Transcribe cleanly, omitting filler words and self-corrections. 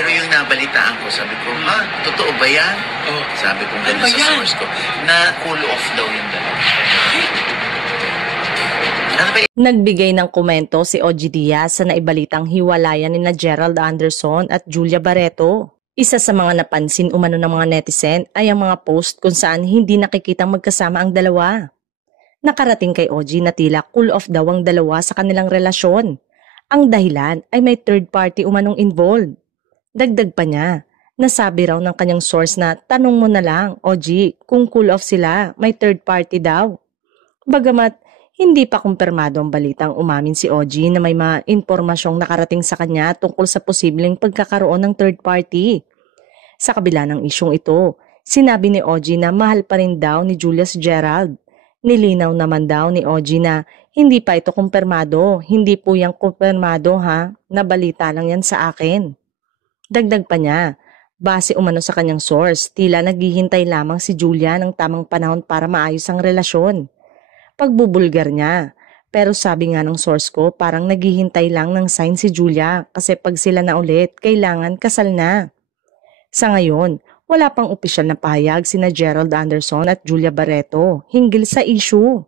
Pero yung nabalitaan ko, sabi ko, ha? Totoo ba yan? Oh. Sabi ko Ano ganun ba sa yan? source ko, na cool off daw yung dalawa. Ano ba Nagbigay ng komento si OG Diaz sa naibalitang hiwalayan ni Gerald Anderson at Julia Barreto. Isa sa mga napansin umano ng mga netizen ay ang mga post kung saan hindi nakikitang magkasama ang dalawa. Nakarating kay OG na tila cool off daw ang dalawa sa kanilang relasyon. Ang dahilan ay may third party umanong involved. Dagdag pa niya, nasabi raw ng kanyang source na tanong mo na lang, OG, kung cool off sila, may third party daw. Bagamat hindi pa kumpirmado ang balitang umamin si OG na may mga impormasyong nakarating sa kanya tungkol sa posibleng pagkakaroon ng third party. Sa kabila ng isyong ito, sinabi ni OG na mahal pa rin daw ni Julia si Gerald. Nilinaw naman daw ni OG na hindi pa ito kumpirmado, hindi po yung kumpirmado ha, na balita lang yan sa akin. Dagdag pa niya, base umano sa kanyang source, tila naghihintay lamang si Julia ng tamang panahon para maayos ang relasyon. Pagbubulgar niya. Pero sabi nga ng source ko, parang naghihintay lang ng sign si Julia kasi pag sila na ulit, kailangan kasal na. Sa ngayon, wala pang opisyal na pahayag sina Gerald Anderson at Julia Barreto hinggil sa issue.